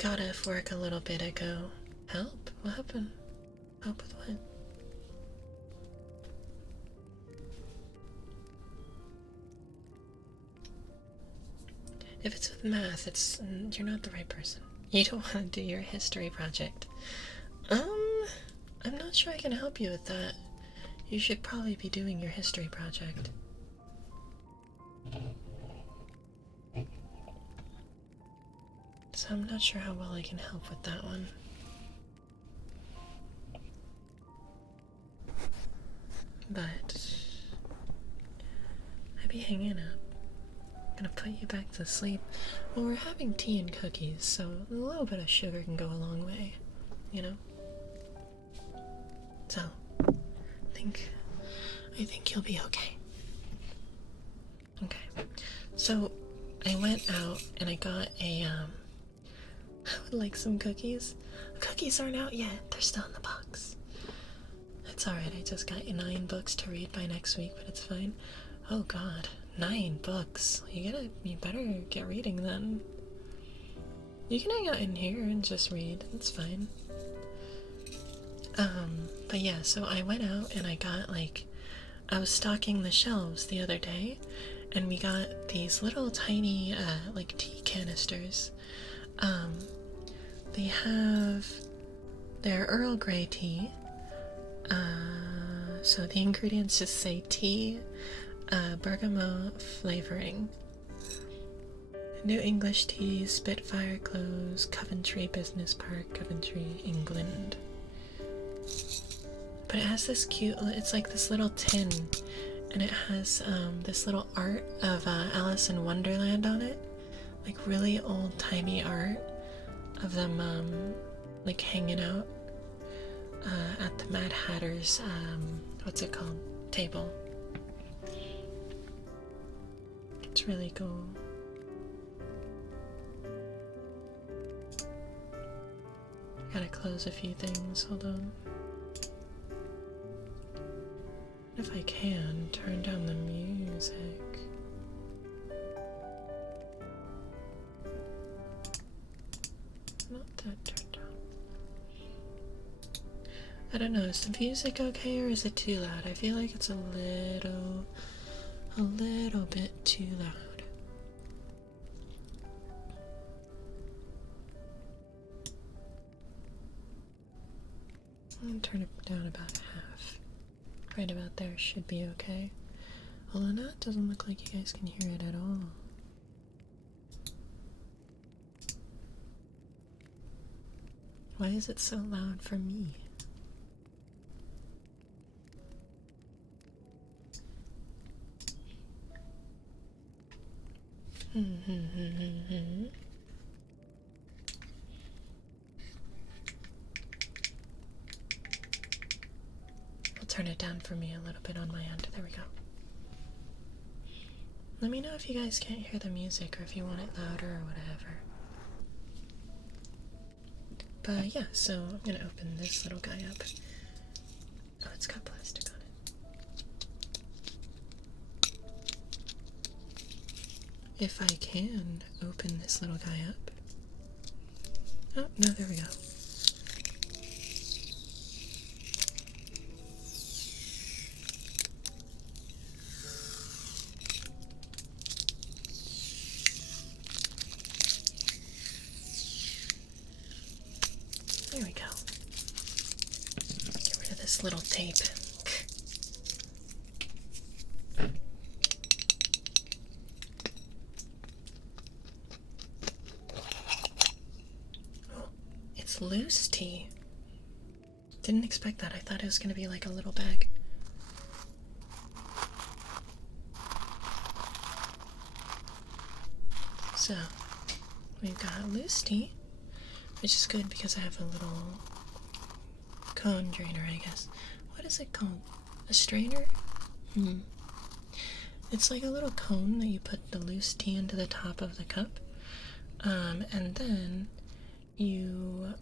got off work a little bit ago. Help? What happened? Help with what? If it's with math, you're not the right person. You don't want to do your history project. I'm not sure I can help you with that. You should probably be doing your history project. So I'm not sure how well I can help with that one. But I'd be hanging up. I'm gonna put you back to sleep. Well, we're having tea and cookies, so a little bit of sugar can go a long way, you know? So, I think you'll be okay. Okay. So, I went out and I got I would like some cookies. Cookies aren't out yet. They're still in the box. It's alright. I just got 9 books to read by next week, but it's fine. Oh god. 9 books. You better get reading then. You can hang out in here and just read. It's fine. But yeah, so I went out and I got I was stocking the shelves the other day, and we got these little tiny, tea canisters. They have their Earl Grey tea. So the ingredients just say tea, bergamot flavoring. New English tea, Spitfire Close, Coventry Business Park, Coventry, England. But it has this cute, it's like this little tin, and it has this little art of Alice in Wonderland on it. Like really old-timey art of them hanging out at the Mad Hatter's, what's it called? Table. It's really cool. I gotta close a few things, hold on. If I can, turn down the music. Not that turned down. I don't know, is the music okay or is it too loud? I feel like it's a little bit too loud. I'm gonna turn it down about half. Right about there should be okay. Although no, it doesn't look like you guys can hear it at all. Why is it so loud for me? I'll turn it down for me a little bit on my end. There we go. Let me know if you guys can't hear the music or if you want it louder or whatever. But yeah, so I'm gonna open this little guy up. Oh, it's got plastic on it. If I can open this little guy up. Oh, no, there we go. There we go. Get rid of this little tape. Oh, it's loose tea. Didn't expect that. I thought it was going to be like a little bag. So, we've got loose tea, which is good because I have a little cone drainer, I guess. What is it called? A strainer? It's like a little cone that you put the loose tea into the top of the cup. And then you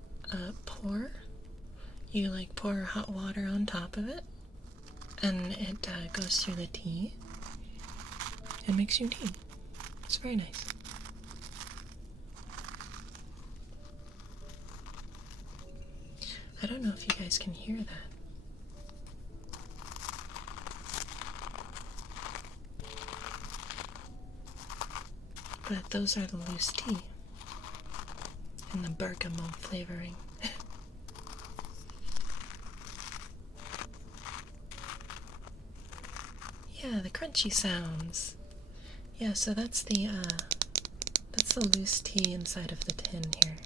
pour hot water on top of it, and it goes through the tea and makes you tea. It's very nice. I don't know if you guys can hear that. But those are the loose tea and the bergamot flavoring. Yeah, the crunchy sounds. Yeah, so that's the loose tea inside of the tin here.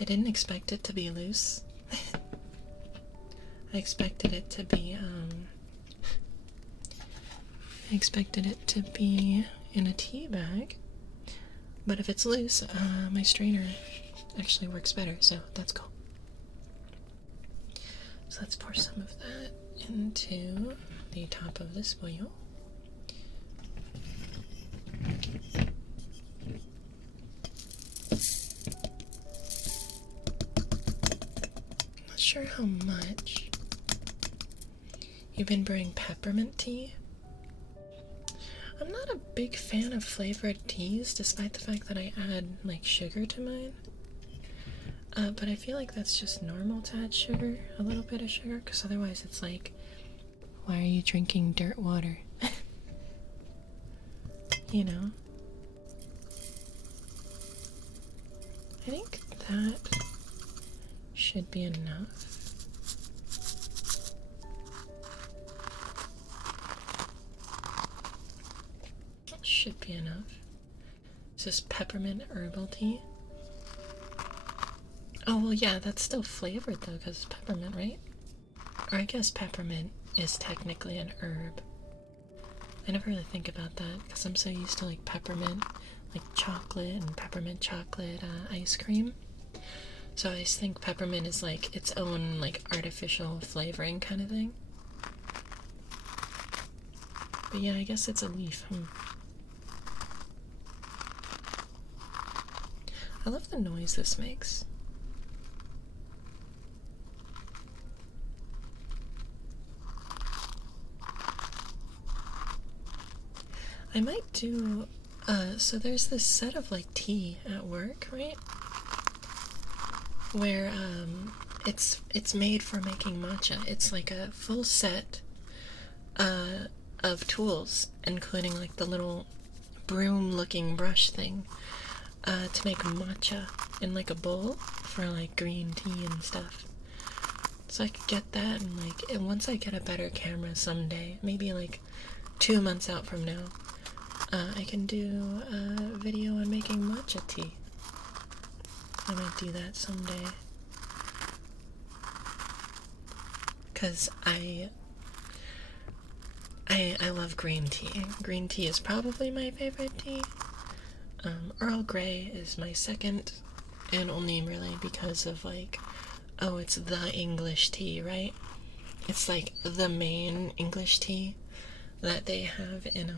I didn't expect it to be loose. I expected it to be in a tea bag. But if it's loose, my strainer actually works better, so that's cool. So let's pour some of that into the top of this boil. Not sure how much. You've been brewing peppermint tea? I'm not a big fan of flavored teas, despite the fact that I add like sugar to mine. But I feel like that's just normal to add sugar, a little bit of sugar, because otherwise it's like, why are you drinking dirt water? You know? I think that should be enough. Should be enough. Is this peppermint herbal tea? Oh, well, yeah, that's still flavored though, because it's peppermint, right? Or I guess peppermint is technically an herb. I never really think about that, because I'm so used to like peppermint, like chocolate and peppermint chocolate ice cream. So I just think peppermint is like its own like artificial flavoring kind of thing. But yeah, I guess it's a leaf. I love the noise this makes. I might do, so there's this set of like tea at work, right? Where it's made for making matcha. It's like a full set of tools, including like the little broom looking brush thing to make matcha in like a bowl for like green tea and stuff. So I could get that, and like once I get a better camera someday, maybe like 2 months out from now, I can do a video on making matcha tea. I might do that someday. Because I love green tea. Green tea is probably my favorite tea. Earl Grey is my second, and only really because of like, oh, it's the English tea, right? It's like the main English tea that they have in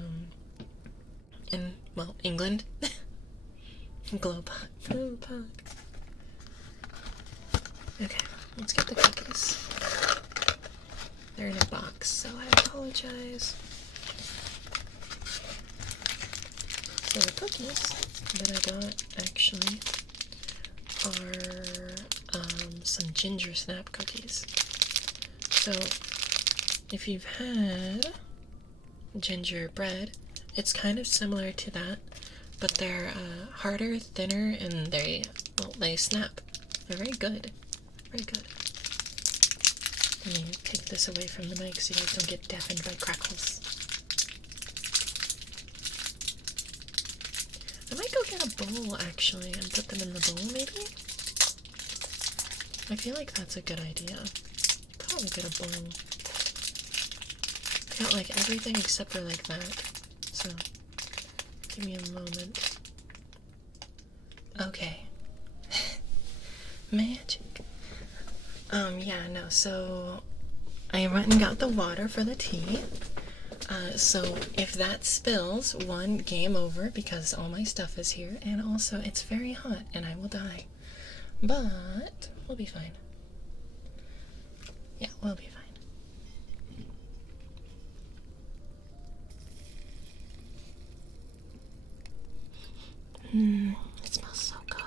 well, England. Glowpug. Okay, let's get the cookies. They're in a box, so I apologize. So the cookies that I got actually are some ginger snap cookies. So if you've had gingerbread, it's kind of similar to that, but they're harder, thinner, and they snap. They're very good. Very good. Let me take this away from the mic so you guys don't get deafened by crackles. I might go get a bowl, actually, and put them in the bowl, maybe? I feel like that's a good idea. Probably get a bowl. I got like everything except for like that. So, give me a moment. Okay. Magic. Yeah, no, so I went and got the water for the tea. So if that spills, one, game over because all my stuff is here, and also it's very hot and I will die. But we'll be fine. Yeah, we'll be fine. It smells so good.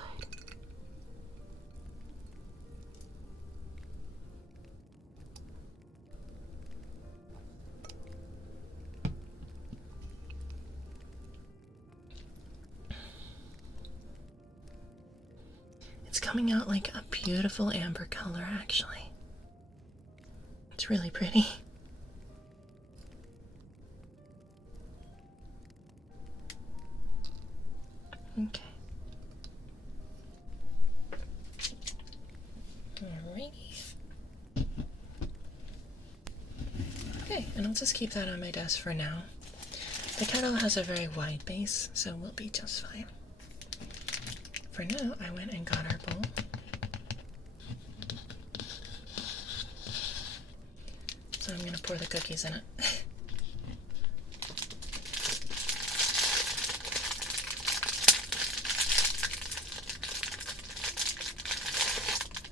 It's coming out like a beautiful amber color, actually. It's really pretty. Okay. Alrighty. Okay, and I'll just keep that on my desk for now. The kettle has a very wide base, so we'll be just fine. For now, I went and got our bowl. So I'm gonna pour the cookies in it.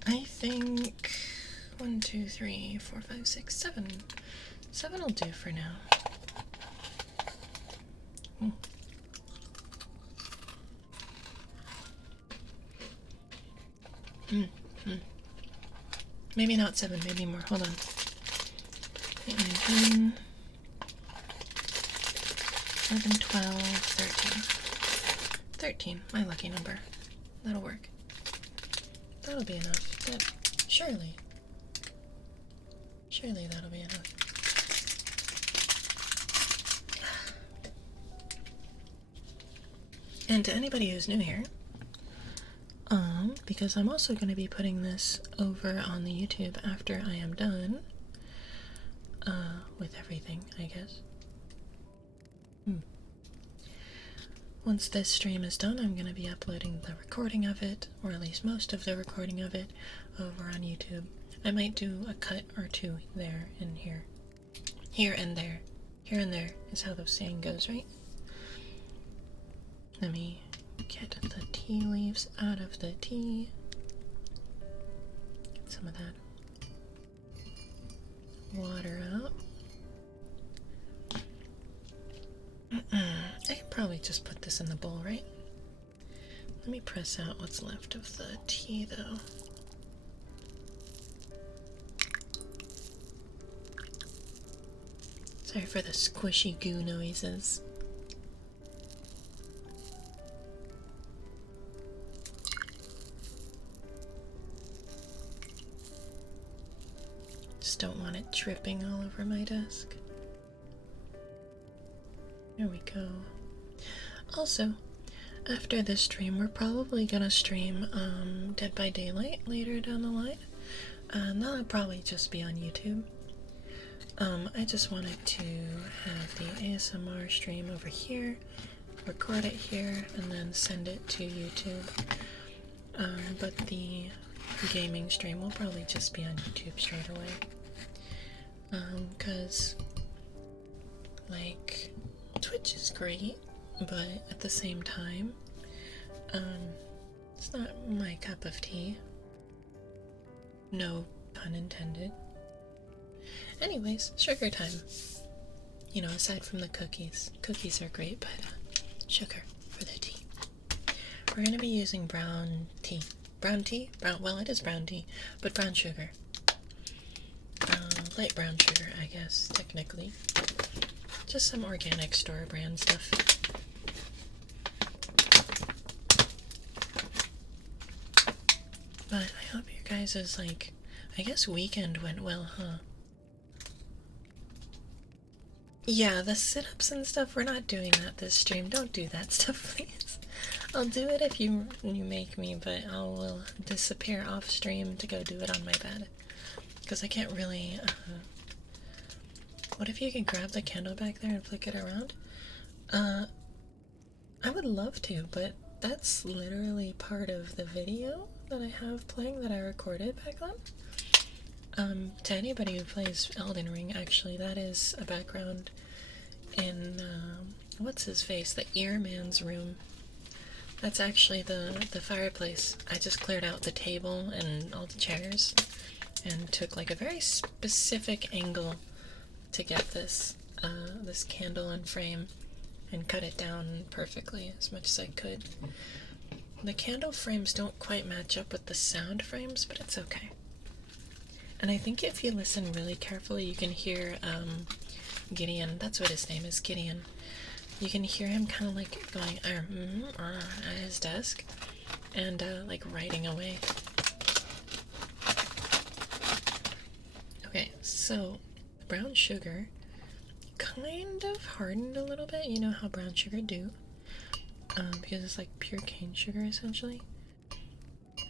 I think 1, 2, 3, 4, 5, 6, 7. 7 will do for now. Maybe not 7, maybe more. Hold on. 8, 9, 10, 11, 12, 13. 13, my lucky number. That'll work. That'll be enough. Surely that'll be enough. And to anybody who's new here, because I'm also going to be putting this over on the YouTube after I am done with everything, I guess. Once this stream is done, I'm going to be uploading the recording of it, or at least most of the recording of it, over on YouTube. I might do a cut or two there and here. Here and there. Here and there is how the saying goes, right? Let me get the tea leaves out of the tea. Get some of that water out. I can probably just put this in the bowl, right? Let me press out what's left of the tea, though. Sorry for the squishy goo noises. Just don't want it dripping all over my desk. There we go. Also, after this stream, we're probably gonna stream Dead by Daylight later down the line. That'll probably just be on YouTube. I just wanted to have the ASMR stream over here, record it here, and then send it to YouTube. But the gaming stream will probably just be on YouTube straight away. Because, like, Twitch is great, but at the same time, it's not my cup of tea. No pun intended. Anyways, sugar time. You know, aside from the cookies. Cookies are great, but sugar for the tea. We're gonna be using brown tea. Brown tea? Well, it is brown tea, but brown sugar. Light brown sugar, I guess, technically. Just some organic store brand stuff. But I hope your guys' like, I guess weekend went well, huh? Yeah, the sit-ups and stuff, we're not doing that this stream. Don't do that stuff, please. I'll do it if you make me, but I will disappear off stream to go do it on my bed. Because I can't really, What if you could grab the candle back there and flick it around? I would love to, but that's literally part of the video that I have playing that I recorded back then. To anybody who plays Elden Ring, actually, that is a background in, what's his face? The Earman's room. That's actually the fireplace. I just cleared out the table and all the chairs and took like a very specific angle to get this this candle on frame and cut it down perfectly as much as I could. The candle frames don't quite match up with the sound frames, but it's okay. And I think if you listen really carefully, you can hear Gideon, that's what his name is, Gideon. You can hear him kind of like going at his desk. and like writing away. Okay, so brown sugar kind of hardened a little bit. You know how brown sugar do, because it's like pure cane sugar essentially,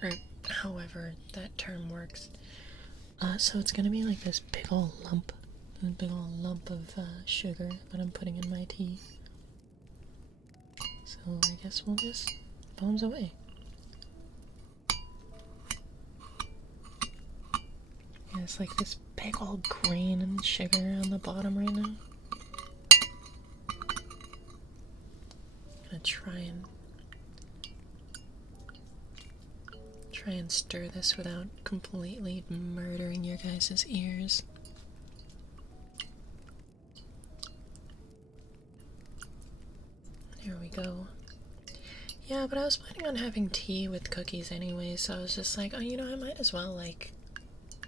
or however that term works. So it's gonna be like this big old lump of sugar that I'm putting in my tea. So I guess we'll just bombs away. Yeah, it's like this big old grain and sugar on the bottom right now. I'm gonna try and stir this without completely murdering your guys' ears. There we go. Yeah, but I was planning on having tea with cookies anyway, so I was just like, oh, you know, I might as well, like,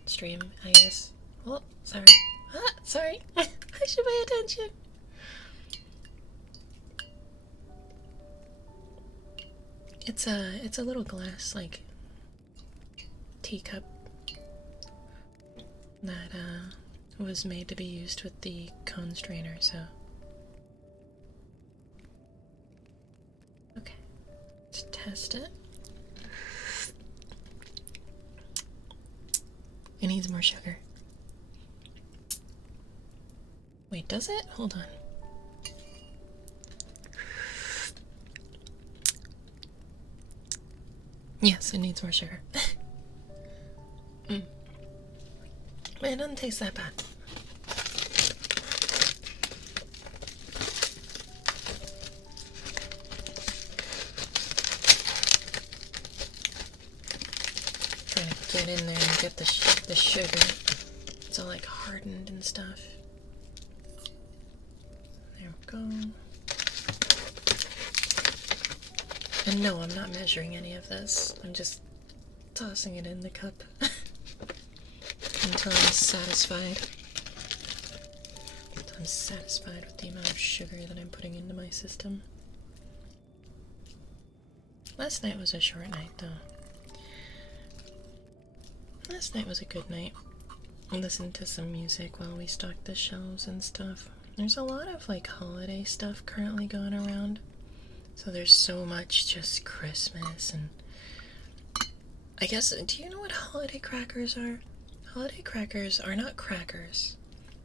stream, I guess. Oh, sorry. Ah, sorry. I should pay attention. It's a little glass, like, teacup that, was made to be used with the cone strainer, so. Okay, let's test it. It needs more sugar. Wait, does it? Hold on. Yes, it needs more sugar. But it doesn't taste that bad. Trying to get in there and get the sugar. It's all like hardened and stuff. There we go. And no, I'm not measuring any of this. I'm just tossing it in the cup until I'm satisfied. Until I'm satisfied with the amount of sugar that I'm putting into my system. Last night was a short night, though. Last night was a good night. I listened to some music while we stocked the shelves and stuff. There's a lot of like holiday stuff currently going around. So there's so much just Christmas and I guess, do you know what holiday crackers are? Holiday crackers are not crackers.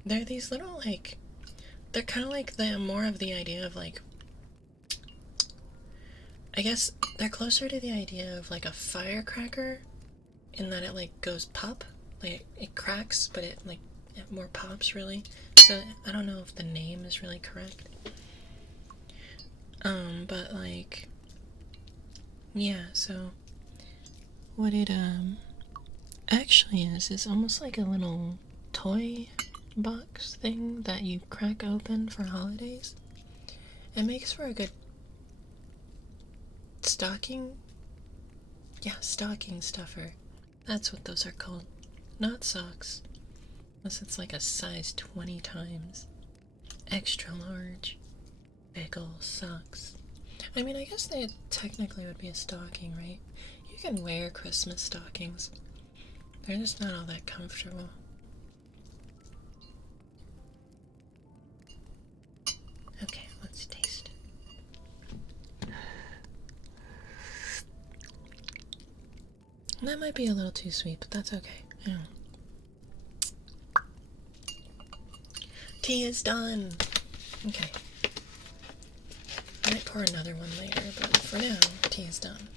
They're these little like, they're kind of like more of the idea of like, I guess they're closer to the idea of like a firecracker in that it like goes pop, like it cracks, but it more pops really. So I don't know if the name is really correct. But like, yeah, so what it actually is almost like a little toy box thing that you crack open for holidays. It makes for a good stocking stuffer. That's what those are called. Not socks. Unless it's like a size 20 times. Extra large. Big ol' socks. I mean, I guess they technically would be a stocking, right? You can wear Christmas stockings. They're just not all that comfortable. Okay, let's taste. That might be a little too sweet, but that's okay. Yeah. Tea is done! Okay. I might pour another one later, but for now, tea is done.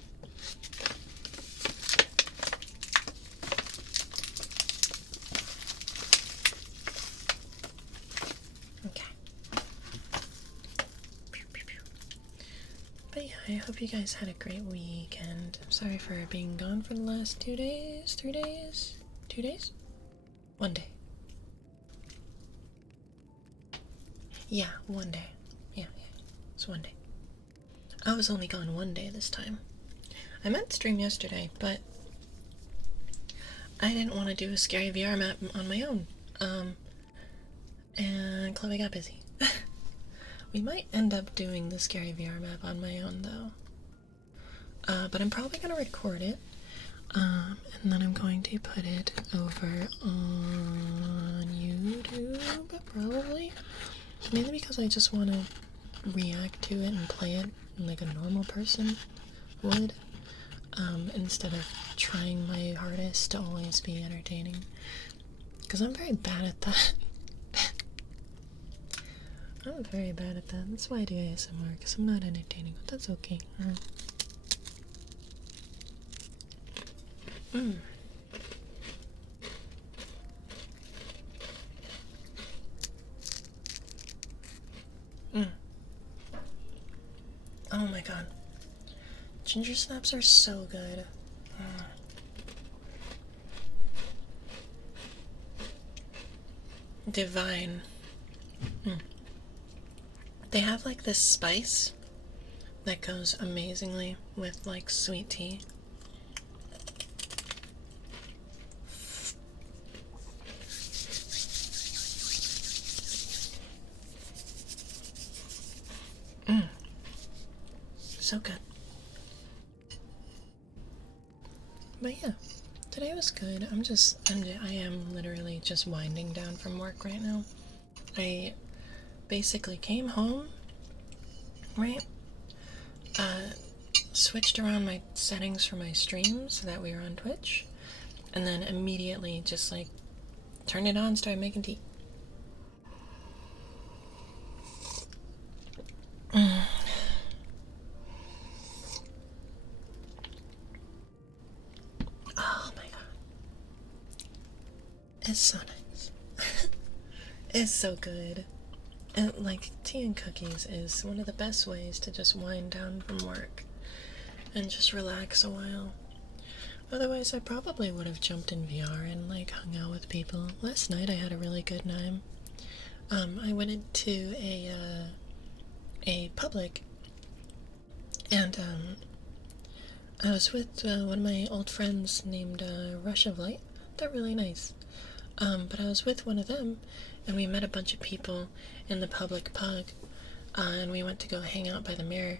Okay. But yeah, I hope you guys had a great weekend. I'm sorry for being gone for the last 2 days, 3 days, 2 days? 1 day. Yeah, 1 day. Yeah, it's 1 day. I was only gone 1 day this time. I meant to stream yesterday, but I didn't want to do a scary VR map on my own. And Chloe got busy. We might end up doing the scary VR map on my own, though. but I'm probably gonna record it, and then I'm going to put it over on YouTube, probably. Mainly because I just want to react to it and play it like a normal person would, instead of trying my hardest to always be entertaining. Because I'm very bad at that. I'm very bad at that. That's why I do ASMR, because I'm not entertaining, but that's okay. Oh my god. Ginger snaps are so good. Divine. They have like this spice that goes amazingly with like sweet tea. So good. But yeah, today was good. I am literally just winding down from work right now. I basically came home, right? Switched around my settings for my streams so that we were on Twitch, and then immediately just like turned it on, started making tea. Oh my god. It's so nice. It's so good. And like, tea and cookies is one of the best ways to just wind down from work and just relax a while. Otherwise, I probably would have jumped in VR and like hung out with people. Last night I had a really good time. I went into a public, and I was with one of my old friends named Rush of Light. They're really nice. But I was with one of them, and we met a bunch of people in the public pug, and we went to go hang out by the mirror,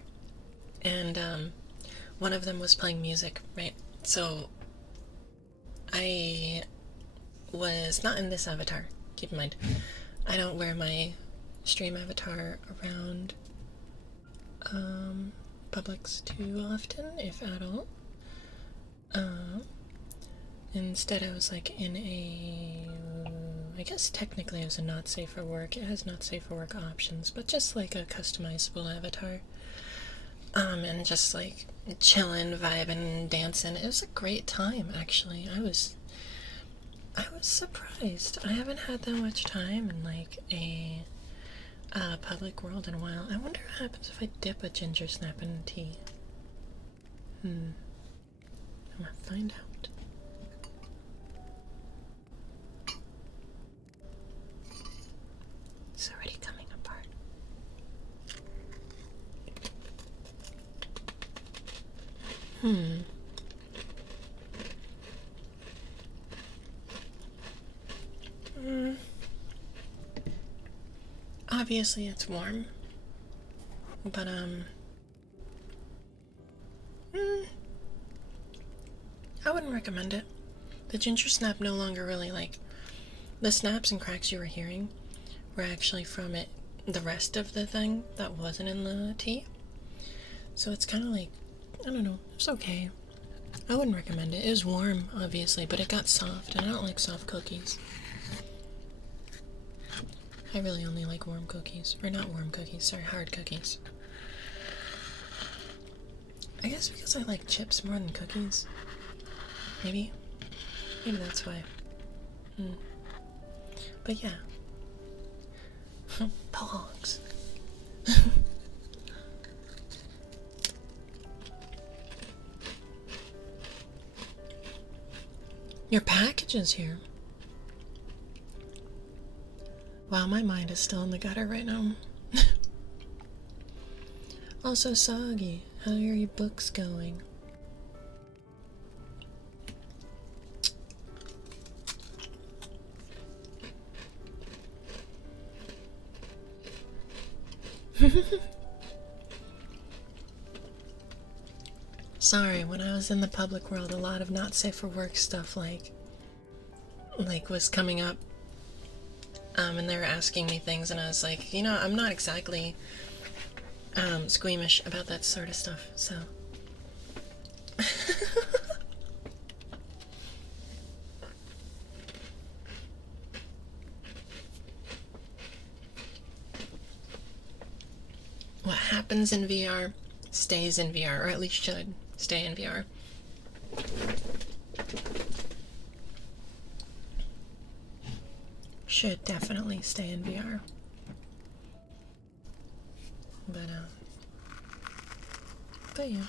and one of them was playing music, right? So I was not in this avatar, keep in mind. I don't wear my stream avatar around publics too often, if at all. Instead I was like in a, I guess technically it was a not safe for work. It has not safe for work options, but just like a customizable avatar. And just like chilling, vibing, dancing. It was a great time, actually. I was surprised. I haven't had that much time in like a public world in a while. I wonder what happens if I dip a ginger snap in tea. I'm gonna find out. It's already coming apart. Obviously it's warm, but I wouldn't recommend it. The ginger snap no longer really like, the snaps and cracks you were hearing were actually from it, the rest of the thing that wasn't in the tea. So it's kind of like, I don't know, it's okay. I wouldn't recommend it. It was warm, obviously, but it got soft, and I don't like soft cookies. I really only like warm cookies. Or not warm cookies, sorry, hard cookies. I guess because I like chips more than cookies. Maybe. Maybe that's why. But yeah. Pogs. Your package is here. Wow, my mind is still in the gutter right now. Also, Soggy, how are your books going? Sorry, when I was in the public world, a lot of not safe for work stuff like was coming up. And they were asking me things, and I was like, you know, I'm not exactly squeamish about that sort of stuff, so. What happens in VR stays in VR, or at least should stay in VR. Should definitely stay in VR. But yeah.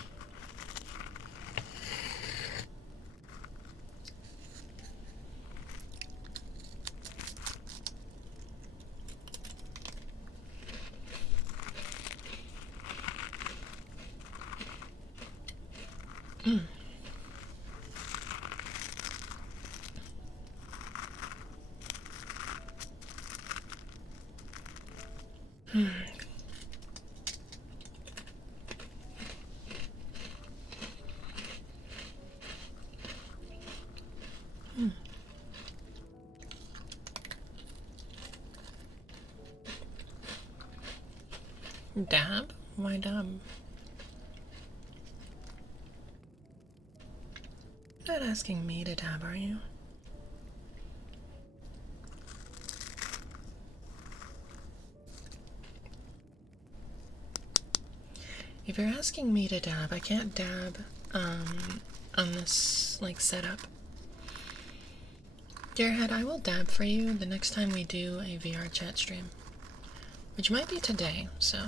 Dab? Why dab? You're not asking me to dab, are you? If you're asking me to dab, I can't dab on this like setup. Dearhead, I will dab for you the next time we do a VR chat stream. Which might be today, so.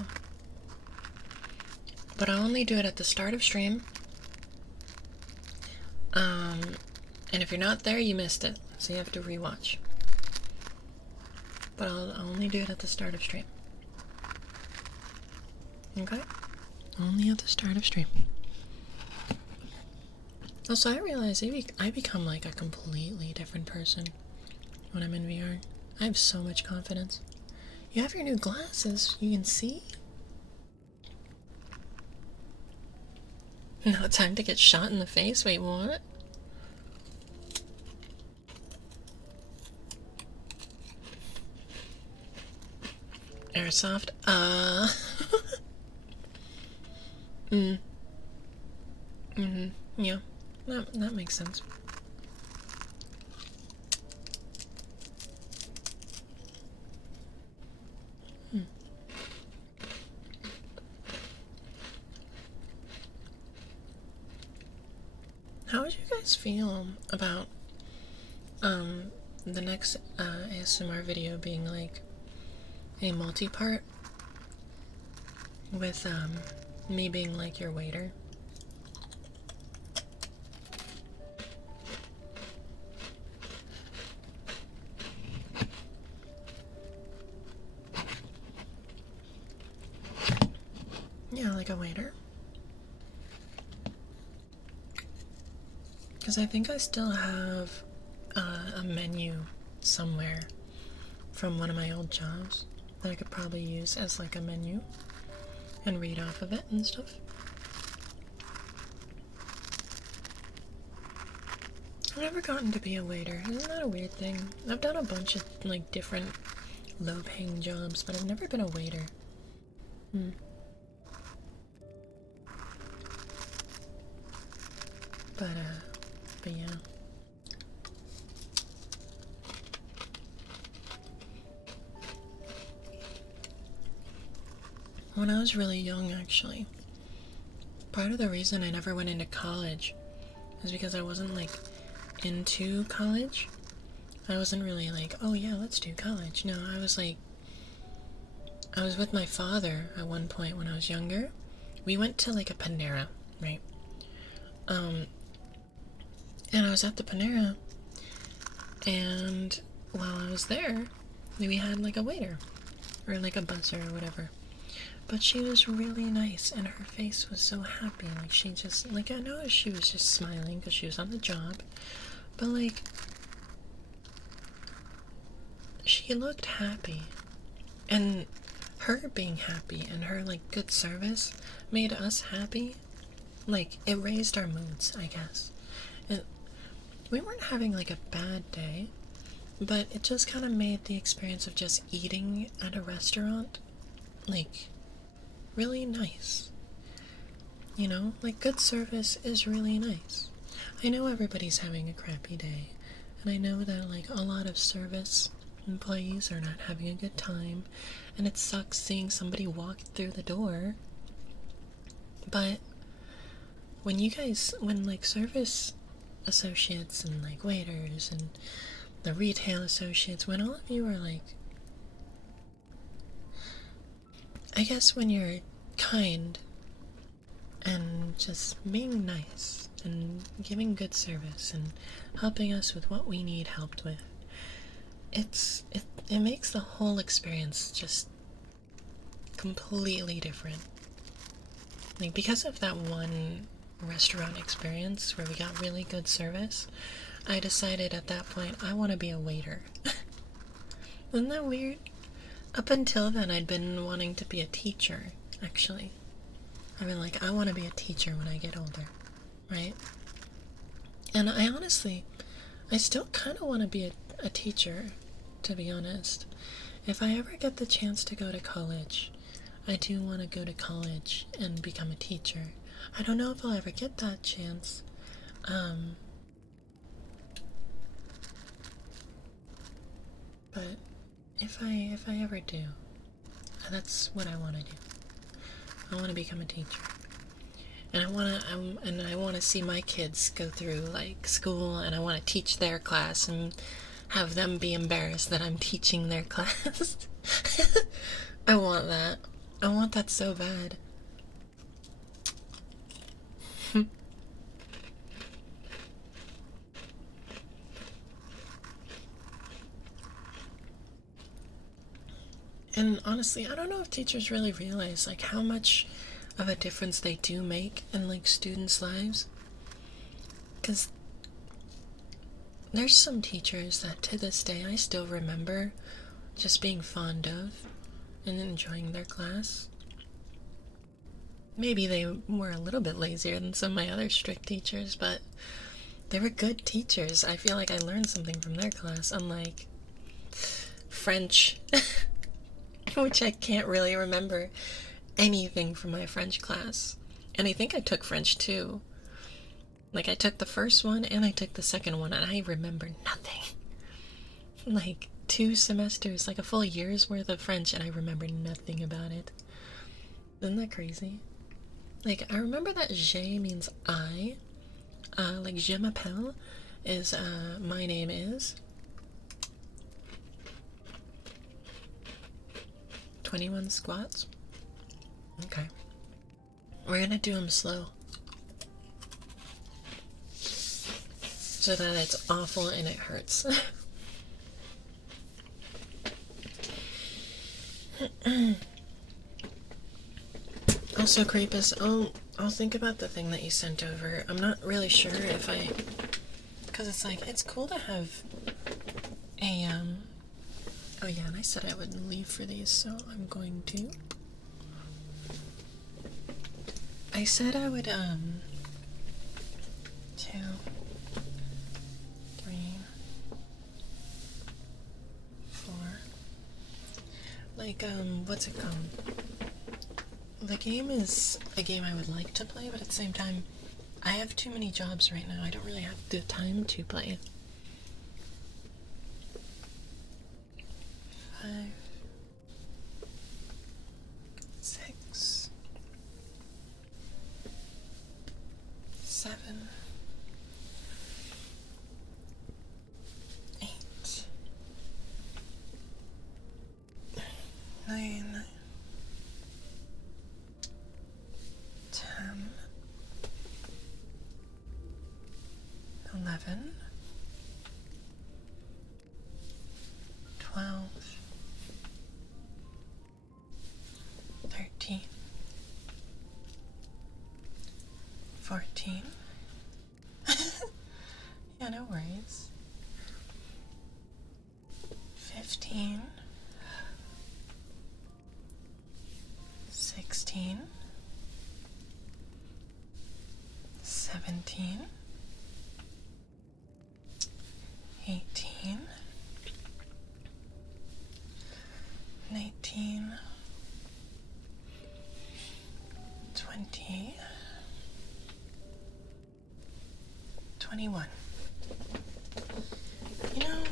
But I'll only do it at the start of stream. And if you're not there, you missed it, so you have to rewatch. But I'll only do it at the start of stream. Okay? Only at the start of stream. Also, I realize I become like a completely different person when I'm in VR. I have so much confidence. You have your new glasses, you can see? No time to get shot in the face? Wait, what? Airsoft? Yeah. That makes sense. How would you guys feel about the next ASMR video being like a multi-part with me being like your waiter? Yeah, like a waiter. Because I think I still have a menu somewhere from one of my old jobs that I could probably use as like a menu and read off of it and stuff. I've never gotten to be a waiter. Isn't that a weird thing? I've done a bunch of like different low-paying jobs, but I've never been a waiter. But yeah. When I was really young, actually, part of the reason I never went into college is because I wasn't like into college. I wasn't really like, oh yeah, let's do college. No, I was with my father at one point when I was younger. We went to like a Panera, right? And I was at the Panera, and while I was there, we had like a waiter, or like a busser or whatever. But she was really nice, and her face was so happy. Like, she just, like, I know she was just smiling because she was on the job, but like, she looked happy. And her being happy and her like good service made us happy. Like, it raised our moods, I guess. And we weren't having like a bad day, but it just kind of made the experience of just eating at a restaurant like really nice. You know, like good service is really nice. I know everybody's having a crappy day, and I know that like a lot of service employees are not having a good time, and it sucks seeing somebody walk through the door. But when like service associates and like waiters and the retail associates, when all of you are like, I guess when you're kind and just being nice and giving good service and helping us with what we need helped with, it makes the whole experience just completely different. Like, because of that one restaurant experience where we got really good service, I decided at that point I want to be a waiter. Isn't that weird? Up until then, I'd been wanting to be a teacher, actually. I've been like, I want to be a teacher when I get older, right? And I still kind of want to be a teacher, to be honest. If I ever get the chance to go to college, I do want to go to college and become a teacher. I don't know if I'll ever get that chance. But if I ever do, that's what I want to do. I want to become a teacher. And I want to see my kids go through like school, and I want to teach their class and have them be embarrassed that I'm teaching their class. I want that. I want that so bad. And honestly, I don't know if teachers really realize like how much of a difference they do make in like students' lives. Because there's some teachers that to this day I still remember just being fond of and enjoying their class. Maybe they were a little bit lazier than some of my other strict teachers, but they were good teachers. I feel like I learned something from their class, unlike French, which I can't really remember anything from my French class. And I think I took French too. Like, I took the first one and I took the second one, and I remember nothing. Like, 2 semesters, like a full year's worth of French, and I remember nothing about it. Isn't that crazy? Like, I remember that je means I. Like, je m'appelle is, my name is. 21 squats. Okay. We're gonna do them slow, so that it's awful and it hurts. Also, Creepus, I'll think about the thing that you sent over. I'm not really sure if because it's like, it's cool to have a, oh yeah, and I said I wouldn't leave for these, so I'm going to. I said I would, 2, 3, 4. Like, what's it called? The game is a game I would like to play, but at the same time, I have too many jobs right now. I don't really have the time to play. 5, 6, 7, 8, 9, 10, 11, 12, 13, 14. Yeah, no worries. 15, 16, 17, 18, 19, 20, 21. You know,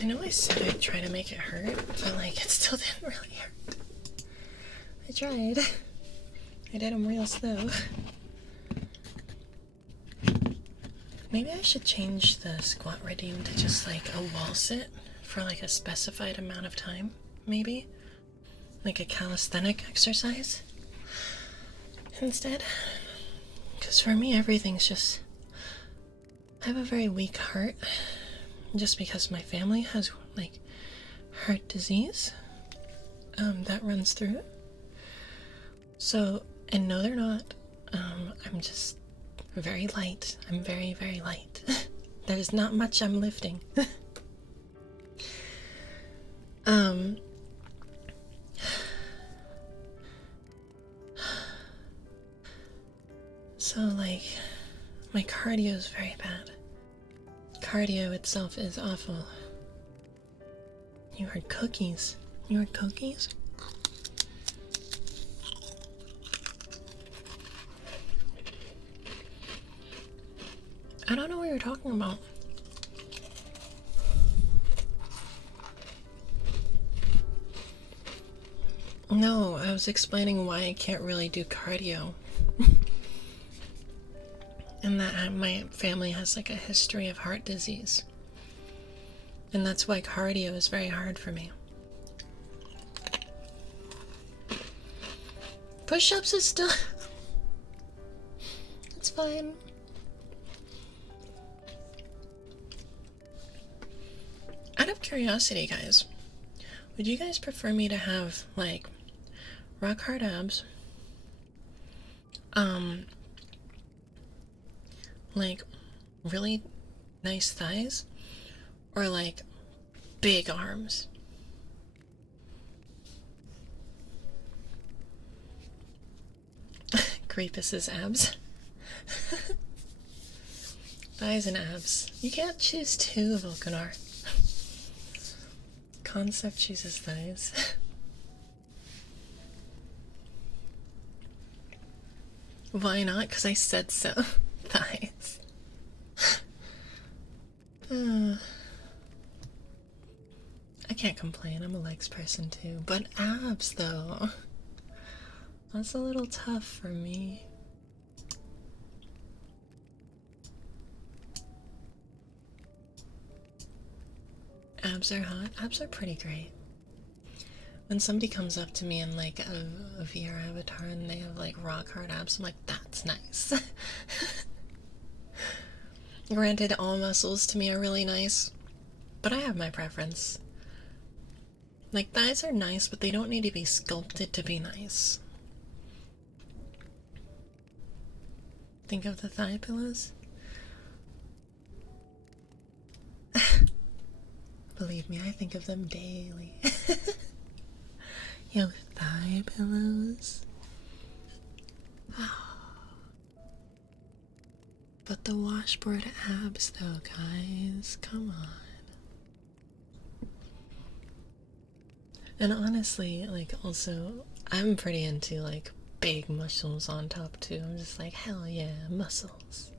I know I said I'd try to make it hurt, but like it still didn't really hurt. I tried. I did them real slow. Maybe I should change the squat redeem to just like a wall sit for like a specified amount of time, maybe? Like a calisthenic exercise instead. Because for me, everything's just... I have a very weak heart, just because my family has like heart disease that runs through it. So, and no, they're not. I'm just very light. I'm very, very light. There's not much I'm lifting. So like, my cardio is very bad. Cardio itself is awful. You heard cookies. You heard cookies? I don't know what you're talking about. No, I was explaining why I can't really do cardio. And that my family has like a history of heart disease. And that's why cardio is very hard for me. Push-ups is still... It's fine. Out of curiosity, guys, would you guys prefer me to have, like, rock hard abs, like, really nice thighs, or, like, big arms? Creepus's abs. Thighs and abs. You can't choose two, Volcanar. Concept chooses thighs. Why not? Because I said so. Thighs. I can't complain. I'm a legs person too. But abs, though. That's a little tough for me. Abs are hot. Abs are pretty great. When somebody comes up to me in like a VR avatar and they have like rock hard abs, I'm like, that's nice. Granted, all muscles to me are really nice, but I have my preference. Like, thighs are nice, but they don't need to be sculpted to be nice. Think of the thigh pillows? Believe me, I think of them daily. Yo, thigh pillows. But the washboard abs, though, guys. Come on. And honestly, like, also, I'm pretty into, like, big muscles on top, too. I'm just like, hell yeah, muscles.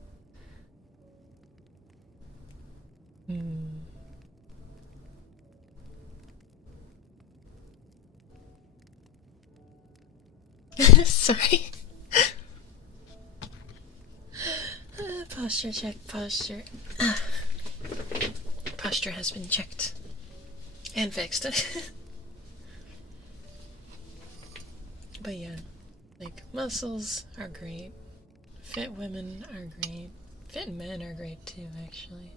Sorry. Posture check, posture. Posture has been checked and fixed. But yeah, like, muscles are great. Fit women are great. Fit men are great too, actually.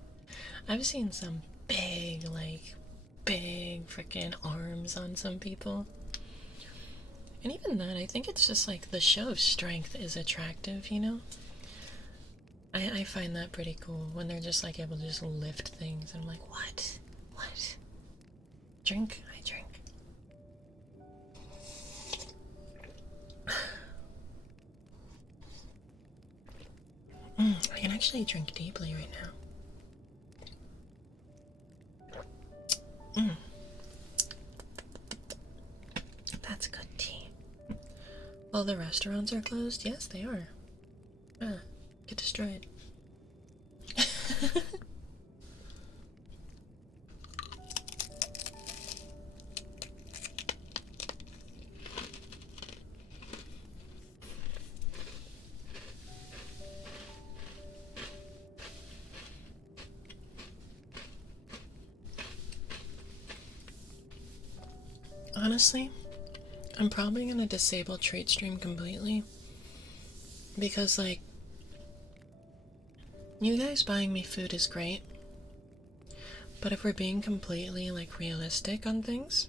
I've seen some big, like, big freaking arms on some people. And even then, I think it's just like the show of strength is attractive, you know? I find that pretty cool when they're just like able to just lift things. And I'm like, what? What? Drink? I drink. actually drink deeply right now. That's good tea. Well, the restaurants are closed? Yes, they are. Ah, get destroyed. Honestly, I'm probably gonna disable Treat Stream completely because, like, you guys buying me food is great, but if we're being completely, like, realistic on things,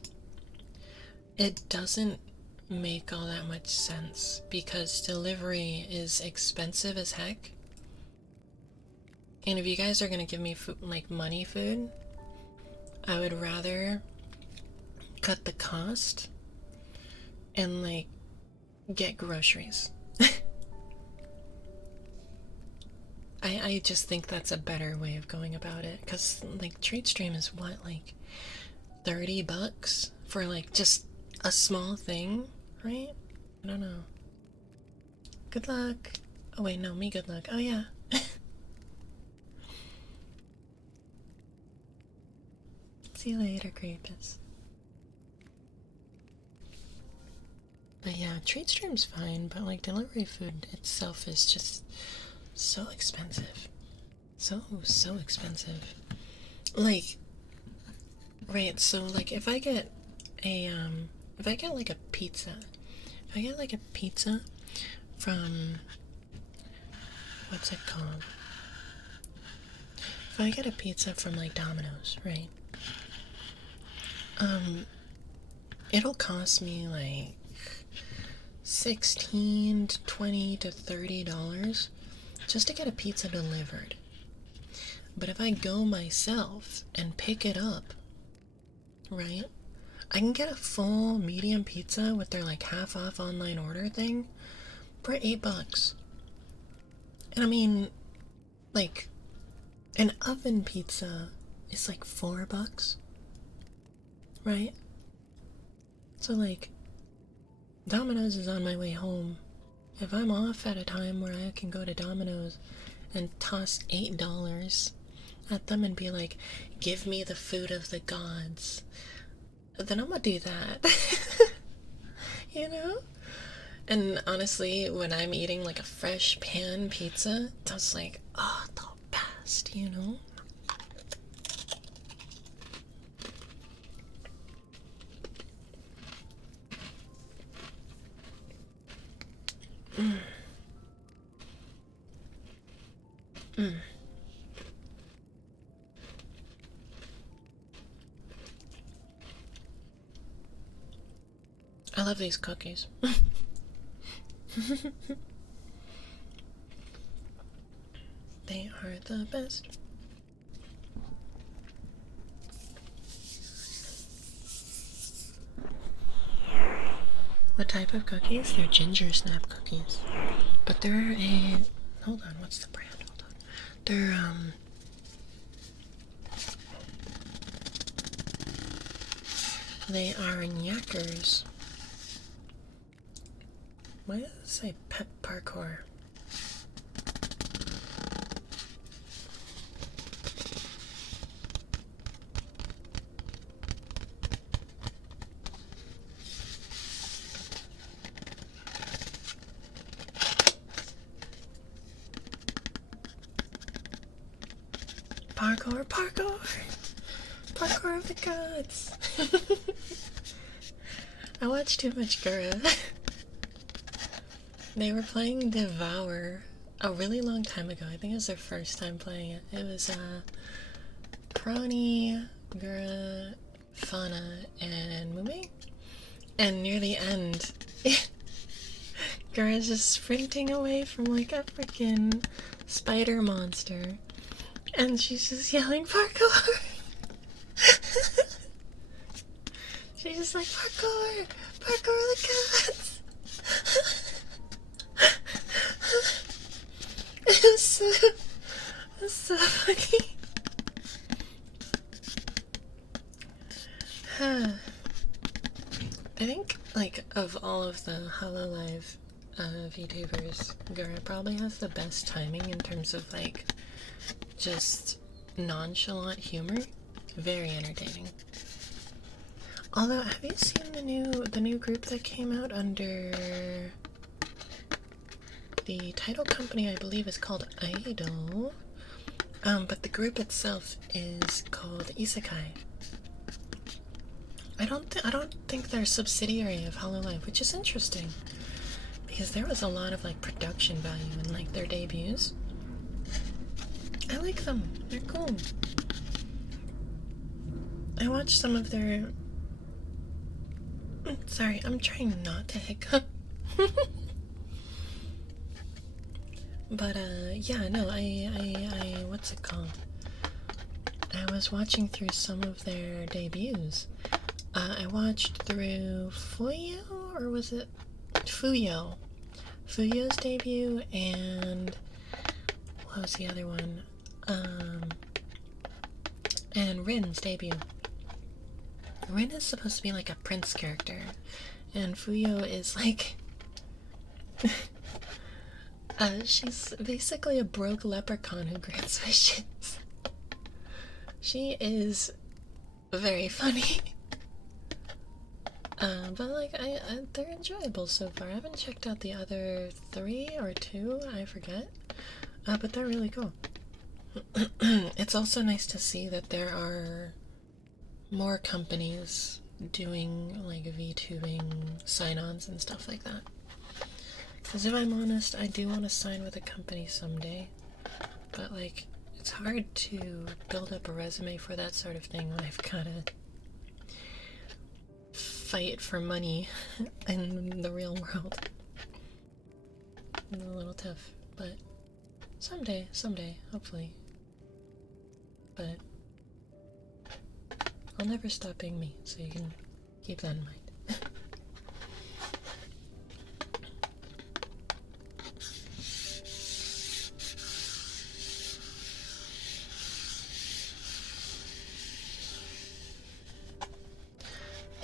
it doesn't make all that much sense because delivery is expensive as heck. And if you guys are gonna give me food, like money food, I would rather cut the cost and like get groceries. I just think that's a better way of going about it, because like Trade Stream is what, like $30 for like just a small thing, right? I don't know. Good luck. Oh wait, no, me good luck. Oh yeah. See you later, Creepus. But yeah, Trade Stream's fine, but like delivery food itself is just so expensive. So expensive. Like, right, so like if I get like a pizza, if I get like a pizza from, what's it called? If I get a pizza from like Domino's, right? It'll cost me like $16 to $20 to $30 just to get a pizza delivered. But if I go myself and pick it up, right, I can get a full medium pizza with their like half off online order thing for $8. And I mean, like, an oven pizza is like $4, right? So like, Domino's is on my way home. If I'm off at a time where I can go to Domino's and toss $8 at them and be like, give me the food of the gods, then I'm gonna do that. You know? And honestly, when I'm eating like a fresh pan pizza, that's like, oh, the best, you know? I love these cookies. They are the best. What type of cookies? They're ginger snap cookies. But they're a... Hold on, what's the brand? Hold on. They're, they are Knackers. Why does it say pep parkour? Parkour, parkour! Parkour of the gods! I watched too much Gura. They were playing Devour a really long time ago. I think it was their first time playing it. It was Prony, Gura, Fauna, and Mume. And near the end, Gura's just sprinting away from like a freaking spider monster. And she's just yelling, parkour! She's just like, parkour! Parkour the gods! It was so funny. I think, like, of all of the Hololive VTubers, Gara probably has the best timing in terms of, like, just nonchalant humor. Very entertaining. Although, have you seen the new group that came out under the title company? I believe is called Idol, but the group itself is called Isekai. I don't think they're a subsidiary of Hololive, which is interesting because there was a lot of like production value in like their debuts. I like them. They're cool. I watched some of their. Sorry, I'm trying not to hiccup. But yeah, no, I what's it called? I was watching through some of their debuts. I watched through Fuyo, or was it Fuyo? Fuyo's debut, and what was the other one? And Rin's debut. Rin is supposed to be like a prince character, and Fuyo is like she's basically a broke leprechaun who grants wishes. She is very funny. But like, they're enjoyable so far. I haven't checked out the other 3 or 2, I forget. But they're really cool. It's also nice to see that there are more companies doing like VTubing sign-ons and stuff like that. Because if I'm honest, I do want to sign with a company someday. But like, it's hard to build up a resume for that sort of thing when I've gotta fight for money in the real world. It's a little tough, but someday, hopefully. But I'll never stop being me, so you can keep that in mind.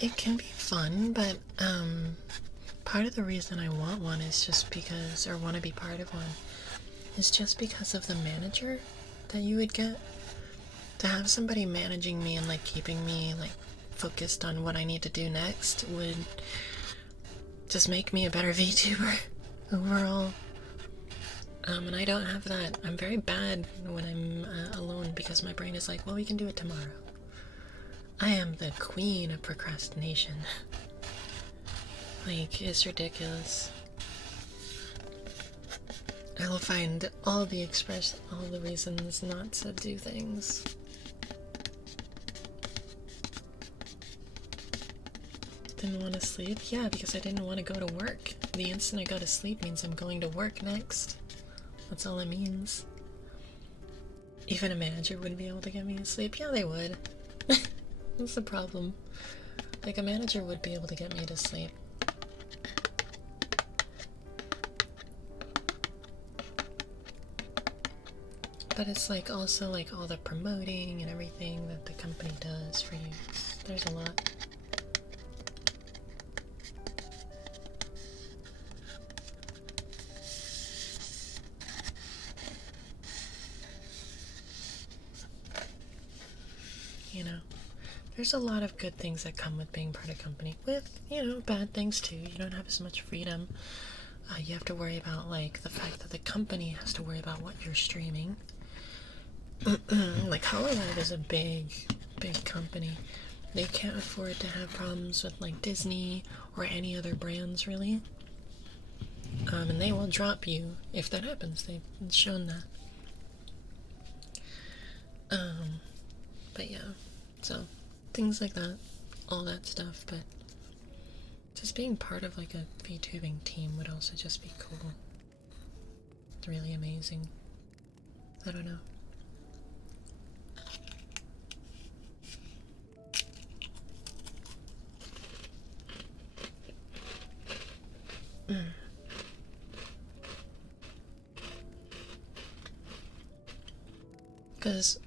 It can be fun, but part of the reason I want one is just because, or want to be part of one, is just because of the manager that you would get. To have somebody managing me and like keeping me like focused on what I need to do next would just make me a better VTuber overall. And I don't have that. I'm very bad when I'm alone because my brain is like, well, we can do it tomorrow. I am the queen of procrastination. Like, it's ridiculous. I will find all the reasons not to do things. Didn't want to sleep? Yeah, because I didn't want to go to work. The instant I go to sleep means I'm going to work next. That's all it means. Even a manager wouldn't be able to get me to sleep. Yeah, they would. That's the problem. Like, a manager would be able to get me to sleep. But it's like also like all the promoting and everything that the company does for you. There's a lot. You know, there's a lot of good things that come with being part of a company. With, you know, bad things too. You don't have as much freedom. You have to worry about like the fact that the company has to worry about what you're streaming. Like Hololive is a big company. They can't afford to have problems with like Disney or any other brands really. And they will drop you if that happens. They've shown that. But yeah, so things like that, all that stuff, but just being part of like a VTubing team would also just be cool. It's really amazing. I don't know. Because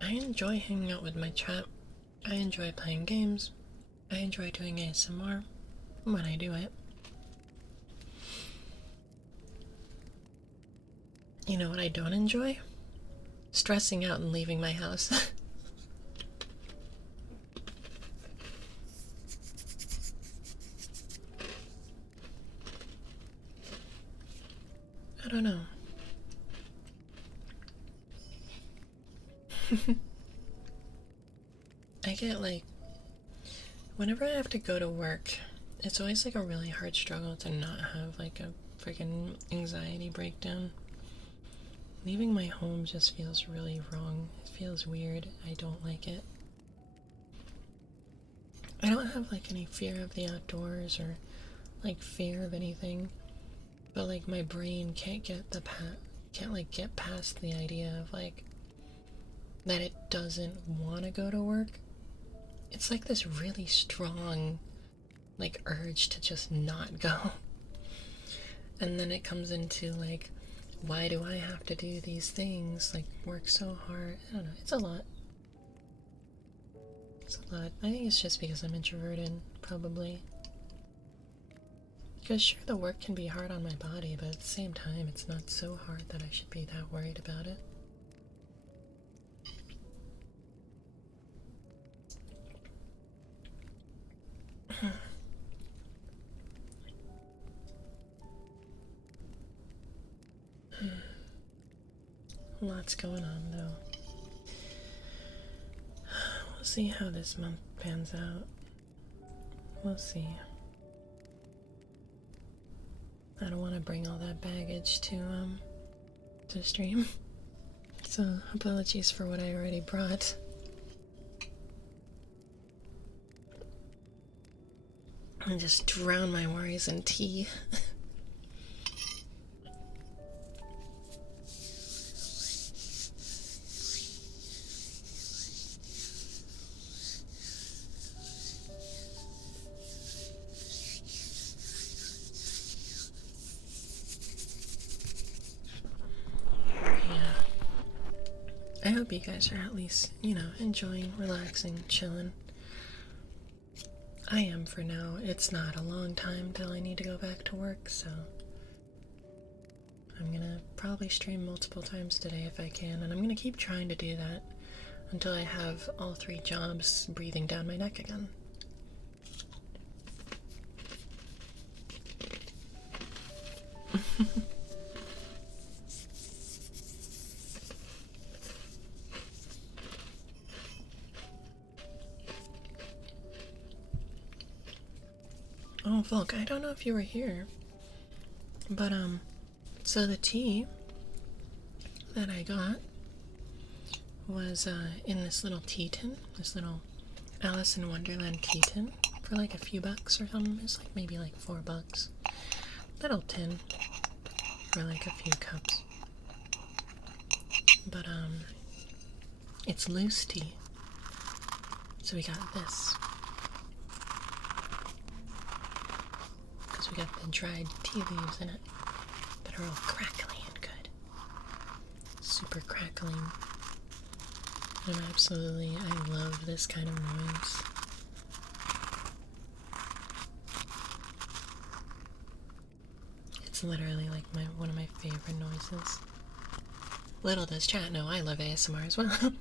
I enjoy hanging out with my chat. I enjoy playing games. I enjoy doing ASMR when I do it. You know what I don't enjoy? Stressing out and leaving my house. I don't know. I get like, whenever I have to go to work, it's always like a really hard struggle to not have like a freaking anxiety breakdown. Leaving my home just feels really wrong. It feels weird. I don't like it. I don't have like any fear of the outdoors or like fear of anything, but like my brain can't get get past the idea of like that it doesn't want to go to work. It's like this really strong like urge to just not go. And then it comes into like, why do I have to do these things? Like work so hard. I don't know. It's a lot. It's a lot. I think it's just because I'm introverted, probably. Because sure, the work can be hard on my body, but at the same time, it's not so hard that I should be that worried about it. Lots going on, though. We'll see how this month pans out. We'll see. I don't want to bring all that baggage to stream. So apologies for what I already brought. And just drown my worries in tea. I hope you guys are at least, enjoying, relaxing, chilling. I am for now. It's not a long time till I need to go back to work, so I'm gonna probably stream multiple times today if I can, and I'm gonna keep trying to do that until I have all 3 jobs breathing down my neck again. Oh, Volk, I don't know if you were here, but, so the tea that I got was, in this little tea tin, this little Alice in Wonderland tea tin for like a few bucks or something. It's like maybe like $4. Little tin for like a few cups. But, it's loose tea. So we got this. We got the dried tea leaves in it that are all crackly and good. Super crackling. And I love this kind of noise. It's literally like one of my favorite noises. Little does chat know I love ASMR as well.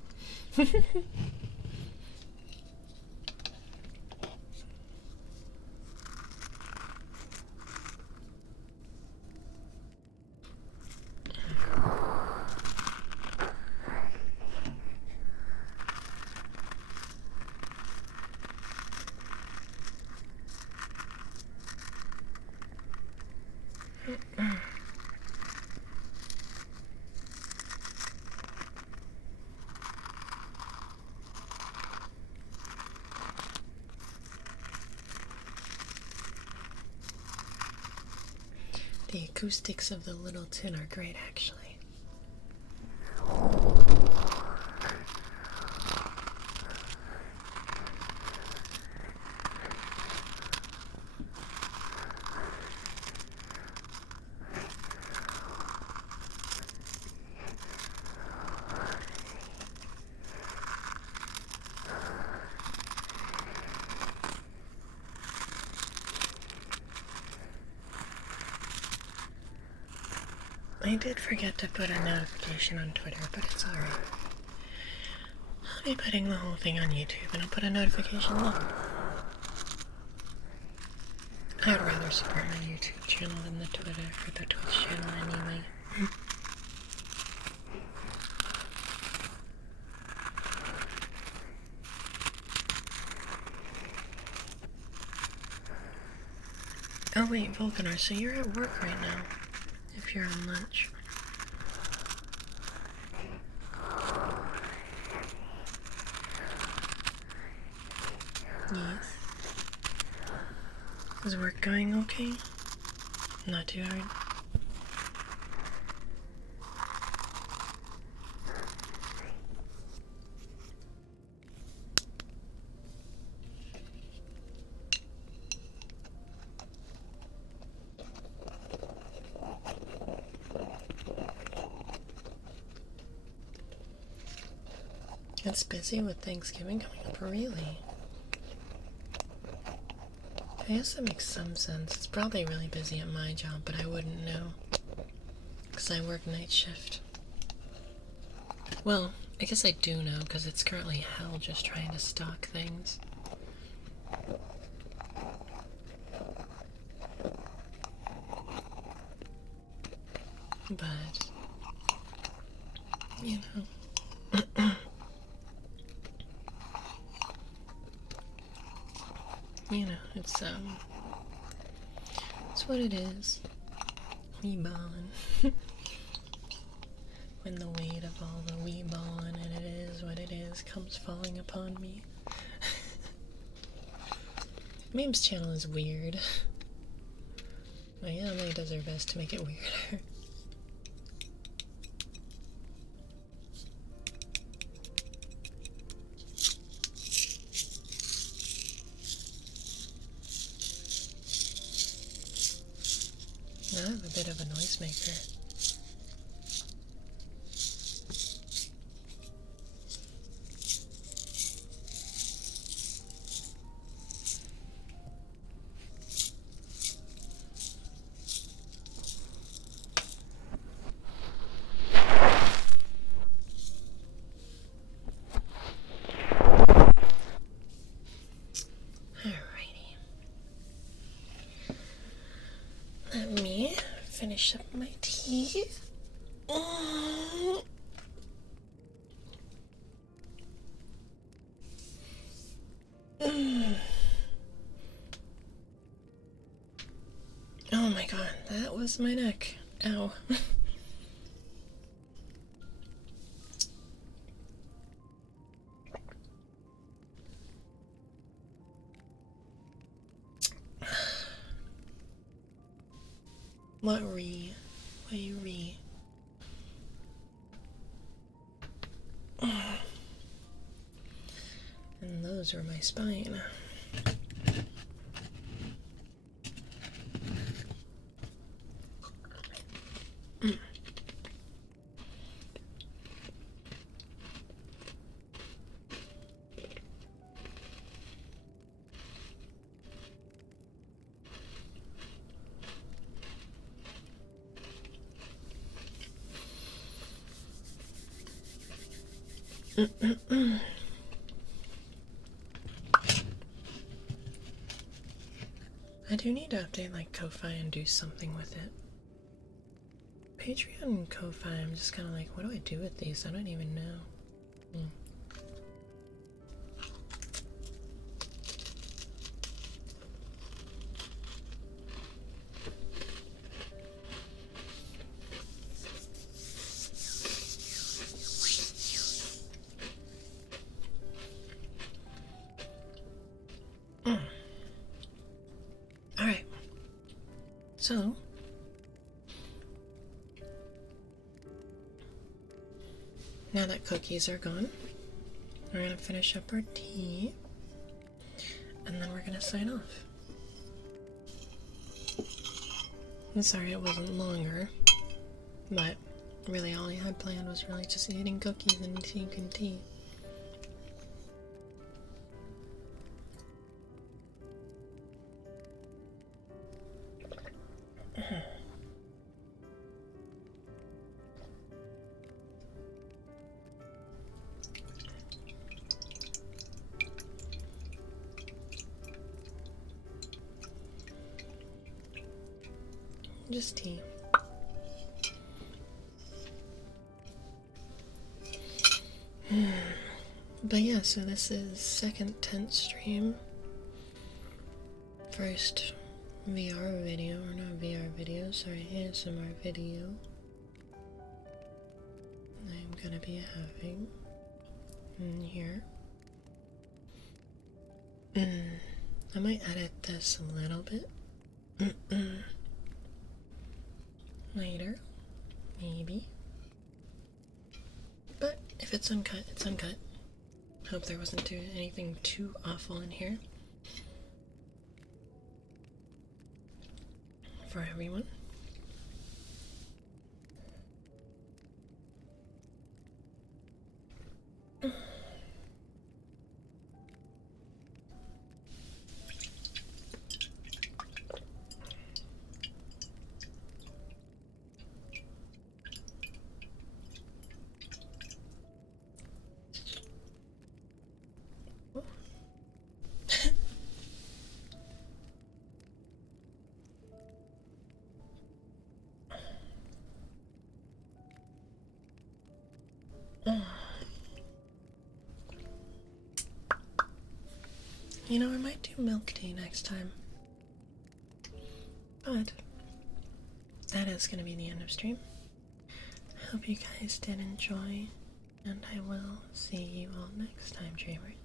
The acoustics of the little tin are great, actually. I did forget to put a notification on Twitter, but it's alright. I'll be putting the whole thing on YouTube and I'll put a notification there. I'd rather support my YouTube channel than the Twitter or the Twitch channel anyway. Oh wait, Vulcanar, so you're at work right now, if you're on lunch. Yes. Is work going okay? Not too hard? It's busy with Thanksgiving coming up, really? I guess that makes some sense. It's probably really busy at my job, but I wouldn't know. Because I work night shift. Well, I guess I do know, because it's currently hell just trying to stock things. But, you know. You know, it's what it is. Wee ballin'. When the weight of all the wee ballin' and it is what it is comes falling upon me. Meme's channel is weird. But yeah, Emily does her best to make it weirder. Now I have a bit of a noisemaker. Let me finish up my tea. Oh my god, that was my neck. Ow. What re? What you re? And those were my spine. I do need to update like Ko-Fi and do something with it. Patreon and Ko-Fi, I'm just kind of like, what do I do with these? I don't even know. Alright. So, now that cookies are gone, we're gonna finish up our tea, and then we're gonna sign off. I'm sorry it wasn't longer, but really all I had planned was really just eating cookies and drinking tea. Just tea. But yeah, so this is second tent stream. First VR video, or not VR video, sorry, ASMR video I'm gonna be having in here. I might edit this a little bit later, maybe. But if it's uncut, it's uncut. Hope there wasn't anything too awful in here for everyone. You know, I might do milk tea next time. But that is going to be the end of stream. I hope you guys did enjoy, and I will see you all next time, dreamers.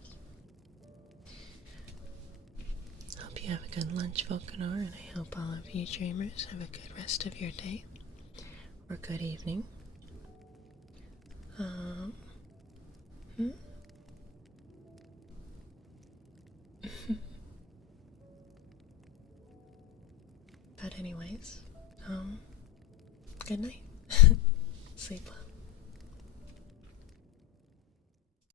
Hope you have a good lunch, Volcanor, and I hope all of you dreamers have a good rest of your day or good evening. But anyways, good night. Sleep well.